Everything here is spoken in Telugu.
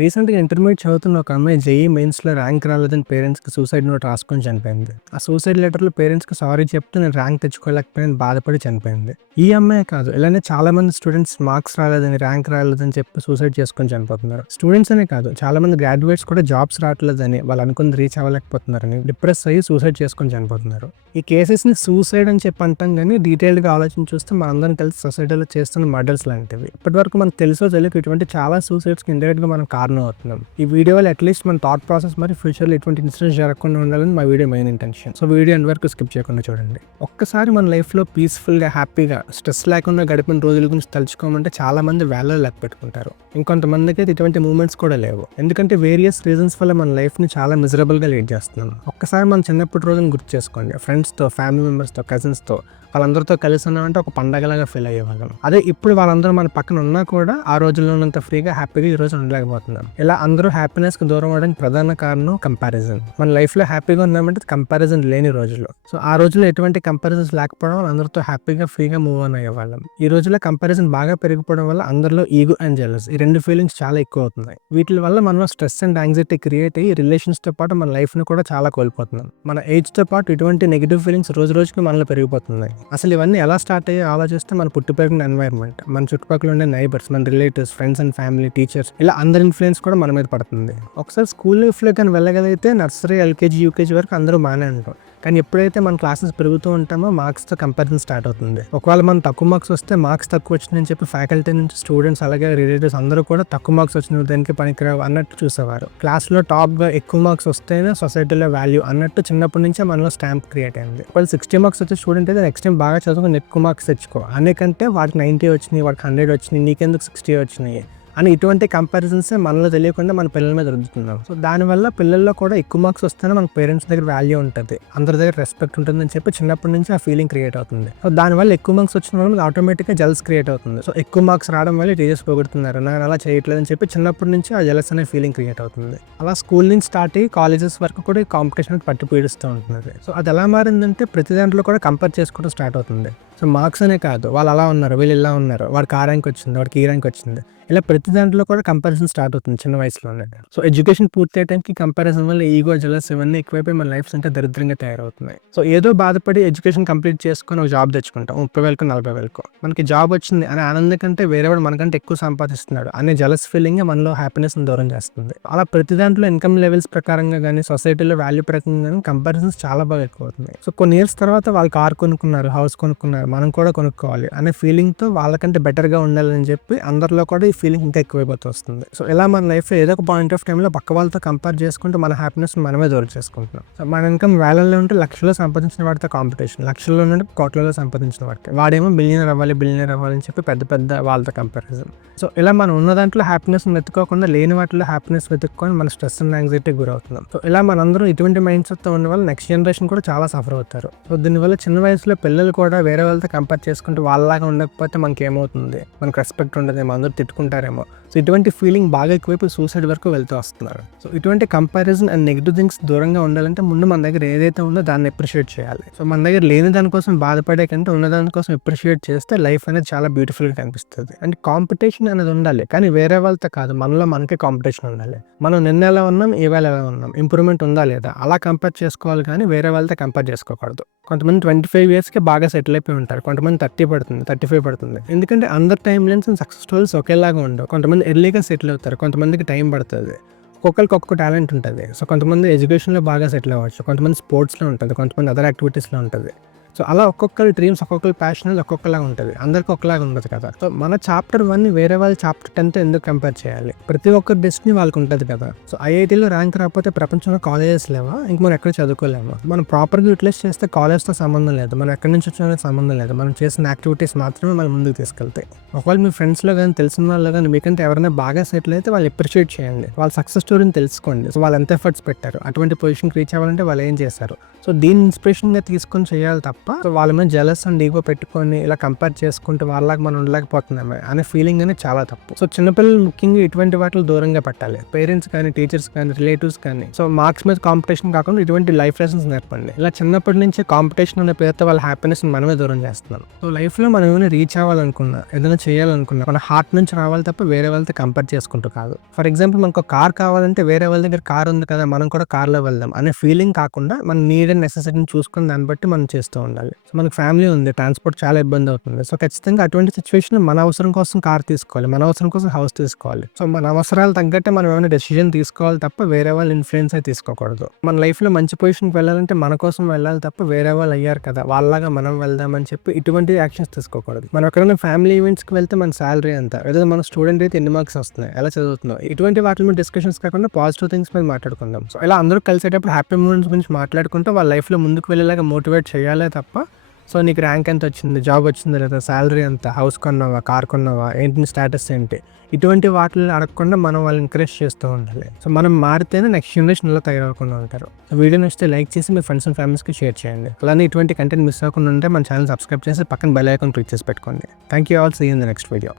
రీసెంట్‌గా ఇంటర్మీడియేట్ చదువుతున్న ఒక అమ్మాయి జేఈఈ మెయిన్స్‌లో ర్యాంక్ రాలేదని పేరెంట్స్‌కి సూసైడ్ నోట్ రాసుకొని చనిపోయింది. ఆ సూసైడ్ లెటర్‌లో పేరెంట్స్‌కి సారీ చెప్తూ నేను ర్యాంక్ తెచ్చుకోలేకపోయానని బాధపడి చనిపోయింది. ఈ అమ్మాయే కాదు, ఇలానే చాలామంది స్టూడెంట్స్ మార్క్స్ రాలేదని, ర్యాంక్ రాలేదని చెప్పి సూసైడ్ చేసుకొని చనిపోతున్నారు. స్టూడెంట్స్ అనే కాదు, చాలామంది గ్రాడ్యుయేట్స్ కూడా జాబ్స్ రావట్లేదని, వాళ్ళు అనుకున్నది రీచ్ అవ్వలేకపోతున్నారని డిప్రెస్ అయ్యి సూసైడ్ చేసుకొని చనిపోతున్నారు. ఈ కేసెస్‌ని సూసైడ్ అని చెప్పి అంటాం గానీ, డీటెయిల్డ్‌గా ఆలోచించి చూస్తే మనందరం కలిసి సొసైటీలో చేస్తున్న మర్డర్స్ లాంటివి. ఇప్పటివరకు మనకు తెలుసో తెలియకో ఇటువంటి చాలా సూసైడ్స్‌కి ఇండైరెక్ట్‌గా మనం కారణం అవుతున్నాం. ఈ వీడియోలో అట్లీస్ట్ మన థాట్ ప్రాసెస్ మరి ఫ్యూచర్‌లో ఎటువంటి ఇన్సిడెంట్స్ జరగకుండా ఉండాలని మా video main intention. So video end వరకు స్కిప్ చేయకుండా చూడండి. ఒక్కసారి మన లైఫ్‌లో పీస్‌ఫుల్‌గా, హ్యాపీగా, స్ట్రెస్ లేకుండా గడిపిన రోజుల గురించి తలుచుకోమంటే చాలా మంది వేళల్లో లెక్క పెట్టుకుంటారు. ఇంకొంతమందికి అయితే ఇటువంటి మూమెంట్స్ కూడా లేవు. ఎందుకంటే వేరియస్ రీజన్స్ వల్ల మన లైఫ్‌ని చాలా మిజరబుల్‌గా లీడ్ చేస్తున్నాం. ఒక్కసారి మన చిన్నప్పటి రోజులను గుర్తు చేసుకోండి. ఫ్రెండ్స్‌తో, ఫ్యామిలీ మెంబర్స్‌తో, కజిన్స్‌తో వాళ్ళందరితో కలిసి ఉన్నామంటే ఒక పండగలాగా ఫీల్ అయ్యేవాళ్ళం. అదే ఇప్పుడు వాళ్ళందరూ మన పక్కన ఉన్నా కూడా ఆ రోజుల్లో ఉన్నంత ఫ్రీగా, హ్యాపీగా ఈ రోజు ఉండలేకపోతున్నాం. ఇలా అందరూ హ్యాపీనెస్‌కి దూరం అవ్వడానికి ప్రధాన కారణం కంపారిజన్. మన లైఫ్‌లో హ్యాపీగా ఉన్నామంటే కంపారిజన్ లేని రోజులు. సో ఆ రోజుల్లో ఎటువంటి కంపారిజన్స్ లేకపోవడం వల్ల అందరితో హ్యాపీగా, ఫ్రీగా మూవ్ ఆన్ అయ్యేవాళ్ళం. ఈ రోజుల్లో కంపారిజన్ బాగా పెరిగిపోవడం వల్ల అందరిలో ఈగో అండ్ జెలస్ ఈ రెండు ఫీలింగ్స్ చాలా ఎక్కువ అవుతున్నాయి. వీటి వల్ల మనలో స్ట్రెస్ అండ్ యాంగ్జైటీ క్రియేట్ అయ్యి రిలేషన్స్‌తో పాటు మన లైఫ్‌ని కూడా చాలా కోల్పోతున్నాం. మన ఏజ్‌తో పాటు ఇటువంటి నెగిటివ్ ఫీలింగ్స్ రోజు రోజుకి మనలో పెరిగిపోతున్నాయి. అసలు ఇవన్నీ ఎలా స్టార్ట్ అయ్యాయో ఆలోచిస్తే మన పుట్టిపెరిగిన ఎన్వైర్న్మెంట్, మన చుట్టుపక్కల ఉండే నైబర్స్, మన relatives, friends and family, teachers ఇలా అందరి ఇన్ఫ్లుయెన్స్ కూడా మన మీద పడుతుంది. ఒకసారి స్కూల్ లైఫ్లో కానీ వెళ్ళగలిగితే నర్సరీ, ఎల్కేజీ, యూకేజీ వరకు అందరూ బాగానే ఉంటాం. కానీ ఎప్పుడైతే మన క్లాసెస్ పెరుగుతూ ఉంటామో మార్క్స్తో కంపారిజన్ స్టార్ట్ అవుతుంది. ఒకవేళ మనం తక్కువ మార్క్స్ వస్తే మార్క్స్ తక్కువ వచ్చినాయని చెప్పి ఫ్యాకల్టీ నుంచి స్టూడెంట్స్ అలాగే రిలేటివ్స్ అందరూ కూడా తక్కువ మార్క్స్ వచ్చిన దేనికి పనికిరావు అన్నట్టు చూసేవారు. క్లాస్లో టాప్గా ఎక్కువ మార్క్స్ వస్తేనే సొసైటీలో వాల్యూ అన్నట్టు చిన్నప్పటి నుంచే మనలో స్టాంప్ క్రియేట్ అయింది. ఒకవేళ 60 మార్క్స్ వచ్చే స్టూడెంట్ అయితే నెక్స్ట్ టైం బాగా చదువుకుని ఎక్కువ మార్క్స్ తెచ్చుకో, అనేకంటే వాడికి 90 వచ్చినాయి, వాడికి 100 వచ్చినాయి, నీకెందుకు 60 వచ్చినాయి అని ఇటువంటి కంపారిజన్సే మనలో తెలియకుండా మన పిల్లల మీద రుద్దుతున్నాం. సో దానివల్ల పిల్లల్లో కూడా ఎక్కువ మార్క్స్ వస్తేనే మన పేరెంట్స్ దగ్గర వాల్యూ ఉంటుంది, అందరి దగ్గర రెస్పెక్ట్ ఉంటుందని చెప్పి చిన్నప్పటి నుంచి ఆ ఫీలింగ్ క్రియేట్ అవుతుంది. సో దానివల్ల ఎక్కువ మార్క్స్ వచ్చిన వల్ల ఆటోమేటిక్గా జెలస్ క్రియేట్ అవుతుంది. సో ఎక్కువ మార్క్స్ రావడం వల్ల టీచర్స్ పొగుడుతున్నారు, నేను అలా చేయట్లేదని చెప్పి చిన్నప్పటి నుంచి ఆ జెలస్ అనే ఫీలింగ్ క్రియేట్ అవుతుంది. అలా స్కూల్ నుంచి స్టార్ట్ అయ్యి కాలేజెస్ వరకు కూడా ఈ కాంపిటీషన్ పట్టి పీడిస్తూ ఉంటున్నది. సో అది ఎలా మారిందంటే ప్రతి దాంట్లో కూడా కంపేర్ చేసుకోవడం స్టార్ట్ అవుతుంది. సో మార్క్స్ అనే కాదు, వాళ్ళు అలా ఉన్నారు, వీళ్ళు ఇలా ఉన్నారు, వాడికి ఆ ర్యాంక్ వచ్చింది, వాడికి ఈ ర్యాంక్ వచ్చింది, ఇలా ప్రతి దాంట్లో కూడా కంపారిజన్ స్టార్ట్ అవుతుంది చిన్న వయసులోనే. సో ఎడ్యుకేషన్ పూర్తి అయ్యేటానికి కంపారిజన్ వల్ల ఈగో, జెలస్ ఇవన్నీ ఎక్కువైపోయి మన లైఫ్స్ అంటే దరిద్రంగా తయారవుతున్నాయి. సో ఏదో బాధపడి ఎడ్యుకేషన్ కంప్లీట్ చేసుకొని ఒక జాబ్ తెచ్చుకుంటాం 30,000 40,000, మనకి జాబ్ వచ్చింది అనే ఆనందం కంటే వేరేవాడు మనకంటే ఎక్కువ సంపాదిస్తున్నాడు అనే జెలస్ ఫీలింగ్ మనలో హ్యాపీనెస్ని దూరం చేస్తుంది. అలా ప్రతి దాంట్లో ఇన్కమ్ లెవెల్స్ ప్రకారంగా కానీ సొసైటీలో వాల్యూ ప్రకారంగా కానీ కంపారిజన్స్ చాలా బాగా ఎక్కువ అవుతున్నాయి. సో కొన్ని ఇయర్స్ తర్వాత వాళ్ళు కార్ కొనుక్కున్నారు, హౌస్ కొనుక్కున్నారు, మనం కూడా కొనుక్కోవాలి అనే ఫీలింగ్తో వాళ్ళకంటే బెటర్గా ఉండాలని చెప్పి అందరిలో కూడా ఈ ఫీలింగ్ ఇంకా ఎక్కువైపోతూ వస్తుంది. సో ఇలా మన లైఫ్లో ఏదో ఒక పాయింట్ ఆఫ్ టైంలో పక్క వాళ్ళతో కంపేర్ చేసుకుంటూ మన హ్యాపీనెస్ మనమే దూరం చేసుకుంటున్నాం. సో మన ఇన్కమ్ వేలల్లో ఉంటే లక్షల్లో సంపాదించిన వాడితో కాంపిటీషన్, లక్షల్లో ఉంటే కోట్లలో సంపాదించిన వాడికి, వాడేమో బిలియనర్ అవ్వాలని చెప్పి పెద్ద పెద్ద వాళ్ళతో కంపారిజన్. సో ఇలా మనం ఉన్న దాంట్లో హ్యాపీనెస్ వెతుక్కోకుండా లేని వాటిలో హ్యాపీనెస్ వెతుక్కొని మన స్ట్రెస్ అండ్ యాంగ్జైటీ గురవుతున్నాం. సో ఇలా మనందరం ఇటువంటి మైండ్ సెట్తో ఉన్న వాళ్ళు నెక్స్ట్ జనరేషన్ కూడా చాలా సఫర్ అవుతారు. సో దీనివల్ల చిన్న వయసులో పిల్లలు కూడా వేరే వాళ్ళతో కంపేర్ చేసుకుంటూ వాళ్ళలాగా ఉండకపోతే మనకి ఏమవుతుంది, మనకు రెస్పెక్ట్ ఉండదేమో, అందరూ తిట్టుకుంటారేమో. సో ఇటువంటి ఫీలింగ్ బాగా ఎక్కువైపు సూసైడ్ వరకు వెళ్తూ వస్తున్నారు. సో ఇటువంటి కంపారిజన్ అండ్ నెగిటివ్ థింగ్స్ దూరంగా ఉండాలంటే ముందు మన దగ్గర ఏదైతే ఉందో దాన్ని అప్రిషియేట్ చేయాలి. సో మన దగ్గర లేని దానికోసం బాధపడే కంటే ఉన్న దానికోసం అప్రిషియేట్ చేస్తే లైఫ్ అనేది చాలా బ్యూటిఫుల్గా కనిపిస్తుంది. అంటే కాంపిటీషన్ అనేది ఉండాలి, కానీ వేరే వాళ్ళతో కాదు, మనలో మనకే కాంపిటీషన్ ఉండాలి. మనం నిన్న ఎలా ఉన్నాం, ఈవేళ ఎలా ఉన్నాం, ఇంప్రూవ్మెంట్ ఉందా లేదా అలా కంపేర్ చేసుకోవాలి, కానీ వేరే వాళ్ళతో కంపేర్ చేసుకోకూడదు. కొంతమంది 25 ఇయర్స్కి బాగా సెటిల్ అయిపోయి ఉంటారు, కొంతమంది 30 పడుతుంది, 35 పడుతుంది. ఎందుకంటే అందరి time lines and success stories ఒకేలాగా ఉండవు. కొంతమంది ఎర్లీగా సెటిల్ అవుతారు, కొంతమందికి టైం పడుతుంది, ఒక్కొక్కరికి ఒక్కొక్క టాలెంట్ ఉంటుంది. సో కొంతమంది ఎడ్యుకేషన్లో బాగా సెటిల్ అవ్వచ్చు, కొంతమంది స్పోర్ట్స్లో ఉంటుంది, కొంతమంది అదర్ యాక్టివిటీస్లో ఉంటుంది. సో అలా ఒక్కొక్కరి డ్రీమ్స్, ఒక్కొక్కరి ప్యాషన్ ఒక్కొక్కలాగా ఉంటుంది, అందరికీ ఒకలాగా ఉండదు కదా. సో మన చాప్టర్ 1 వేరే వాళ్ళ చాప్టర్ 10తో ఎందుకు కంపేర్ చేయాలి? ప్రతి ఒక్కరి డెస్టినీ వాళ్ళకి ఉంటుంది కదా. సో ఐఐటీలో ర్యాంక్ రాకపోతే ప్రపంచంలో కాలేజెస్ లేవా, ఇంక మనం ఎక్కడ చదువుకోలేమా? మనం ప్రాపర్గా యూటిలైజ్ చేస్తే కాలేజ్తో సంబంధం లేదు, మనం ఎక్కడి నుంచి వచ్చినా సంబంధం లేదు, మనం చేసిన యాక్టివిటీస్ మాత్రమే మనం ముందుకు తీసుకెళ్తాయి. ఒకవేళ మీ ఫ్రెండ్స్లో కానీ తెలిసిన వాళ్ళు కానీ మీకంటే ఎవరైనా బాగా సెటిల్ అయితే వాళ్ళు అప్రిషియేట్ చేయండి, వాళ్ళ సక్సెస్ స్టోరీని తెలుసుకోండి. సో వాళ్ళు ఎంత ఎఫర్ట్స్ పెట్టారు, అటువంటి పొజిషన్కి రీచ్ అవ్వాలంటే వాళ్ళు ఏం చేశారు. సో దీన్ని ఇన్స్పిరేషన్గా తీసుకొని చేయాలి తప్ప తప్ప సో వాళ్ళ మీద జెలస్ అండ్ ఈగో పెట్టుకొని ఇలా కంపేర్ చేసుకుంటూ వాళ్ళకి మనం ఉండలేకపోతున్నామే అనే ఫీలింగ్ అనేది చాలా తప్పు. సో చిన్నపిల్లలు ముఖ్యంగా ఇటువంటి వాటిని దూరంగా పెట్టాలి. పేరెంట్స్ కానీ, టీచర్స్ కానీ, రిలేటివ్స్ కానీ సో మార్క్స్ మీద కాంపిటీషన్ కాకుండా ఇటువంటి లైఫ్ లెసన్స్ నేర్పండి. ఇలా చిన్నప్పటి నుంచి కాంపిటీషన్ అనే పేరుతో వాళ్ళ హ్యాపీనెస్ మనమే దూరం చేస్తున్నాం. సో లైఫ్లో మనం ఏమైనా రీచ్ అవ్వాలనుకున్నా, ఏదైనా చేయాలనుకున్నా మన హార్ట్ నుంచి రావాలి తప్ప వేరే వాళ్ళతో కంపేర్ చేసుకుంటూ కాదు. ఫర్ ఎగ్జాంపుల్ మనకు కార్ కావాలంటే వేరే వాళ్ళ దగ్గర కార్ ఉంది కదా, మనం కూడా కార్లో వెళ్దాం అనే ఫీలింగ్ కాకుండా మన నీడ్ అండ్ నెసెసిటీని చూసుకుని దాన్ని బట్టి మనం చేస్తూ ఉండాలి. సో మనకు ఫ్యామిలీ ఉంది, ట్రాన్స్పోర్ట్ చాలా ఇబ్బంది అవుతుంది. సో ఖచ్చితంగా అటువంటి సిచ్యువేషన్ మన అవసరం కోసం కార్ తీసుకోవాలి, మన అవసరం కోసం హౌస్ తీసుకోవాలి. సో మన అవసరాలు తగ్గట్టే మనం ఏమైనా డెసిషన్ తీసుకోవాలి తప్ప వేరే వాళ్ళ ఇన్ఫ్లుయెన్స్ అయితే తీసుకోకూడదు. మన లైఫ్లో మంచి పొజిషన్కి వెళ్ళాలంటే మన కోసం వెళ్ళాలి తప్ప వేరే వాళ్ళు అయ్యారు కదా వాళ్ళగా మనం వెళ్దామని చెప్పి ఇటువంటి యాక్షన్స్ తీసుకోకూడదు. మనం ఎక్కడైనా ఫ్యామిలీ ఈవెంట్స్కి వెళ్తే మన శాలరీ ఎంత, ఏదో మన స్టూడెంట్ అయితే ఎన్ని మార్క్స్ వస్తున్నాయి, ఎలా చదువుతున్నావు, ఇటువంటి వాటి మీద డిస్కషన్స్ కాకుండా పాజిటివ్ థింగ్స్ మీద మాట్లాడుకుందాం. సో ఇలా అందరూ కలిసేటప్పుడు హ్యాపీ మూమెంట్స్ గురించి మాట్లాడుకుంటూ వాళ్ళ లైఫ్లో ముందుకు వెళ్ళేలాగా మోటివేట్ చేయాలే తప్ప సో నీకు ర్యాంక్ ఎంత వచ్చింది, జాబ్ వచ్చింది లేదా, శాలరీ ఎంత, హౌస్ కొన్నావా, కార్ కొన్నావా, ఏంటి స్టేటస్ ఏంటి, ఇటువంటి వాటిని అడగకుండా మనం వాళ్ళని ఎంకరేజ్ చేస్తూ ఉండాలి. సో మనం మారితేనే నెక్స్ట్ జనరేషన్ ఇలా తయారవకుండా ఉంటారు. సో వీడియో నచ్చితే లైక్ చేసి మీ ఫ్రెండ్స్ అండ్ ఫ్యామిలీస్కి షేర్ చేయండి. అలానే ఇటువంటి కంటెంట్ మిస్ అవ్వకుండా ఉంటే మన ఛానల్ సబ్స్క్రైబ్ చేసి పక్కన బెల్ ఐకాన్ క్లిక్ చేసి పెట్టుకోండి. Thank you all, see you in the next video.